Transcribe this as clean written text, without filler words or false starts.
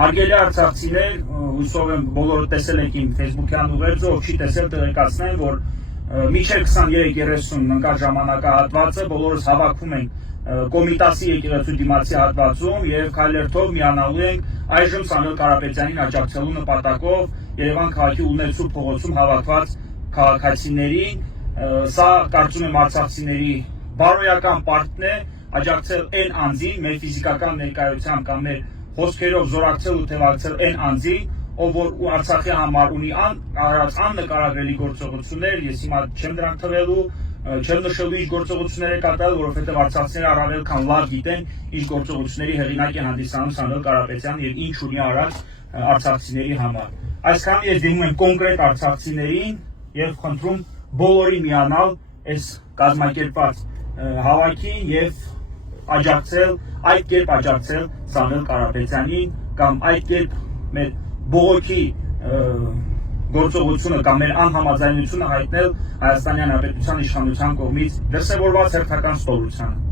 Հարգելի արցախցիներ, հույսով եմ բոլորը տեսել եք իմ Facebook-յան ուղերձը, ով չի տեսել տեղեկացնեմ, որ մինչև 23:30 ընկած ժամանակահատվածը բոլորս հավաքվում ենք Կոմիտասի եկեղեցու դիմացի հատվածում եւ քայլերթով միանալու ենք այժմ Սամվել Կարապետյանին աջակցելու նպատակով Երևան քաղաքի ունեցու փողոցում հավաքված քաղաքացիներին։ Սա կարծում եմ արցախցիների բարոյական պարտքն է աջակցել այն անձին, մեր ֆիզիկական ներկայությամբ կամ մեր խոսքերով զորակցել ու թևակցել այն անձին, ով որ Արցախի համար ունի աննկարագրելի գործողություններ, ես հիմա չեմ դրանք թվելու, չեմ նշելու ինչ գործողություններ է կատարել, որովհետև արցախցիները առավել քան լավ գիտեն ինչ գործողությունների հեղինակ է հանդիսանում Սամվել Կարապետյանը եւ ինչ ունի արած արցախցիների համար։ Այսքան ես դիմում եմ կոնկրետ արցախցիներին եւ խնդրում բոլորին միանալ այս կազմակերպած հավաքին եւ աջակցել, այդ կերպ աջակցել Սամվել Կարապետյանին կամ այդ կերպ մեր բողոքի գործողությունը կամ մեր անհամաձայնությունը հայտնել Հայաստանի Հանրապետության իշխանության կողմից դրսևորված հերթական ստորությանը։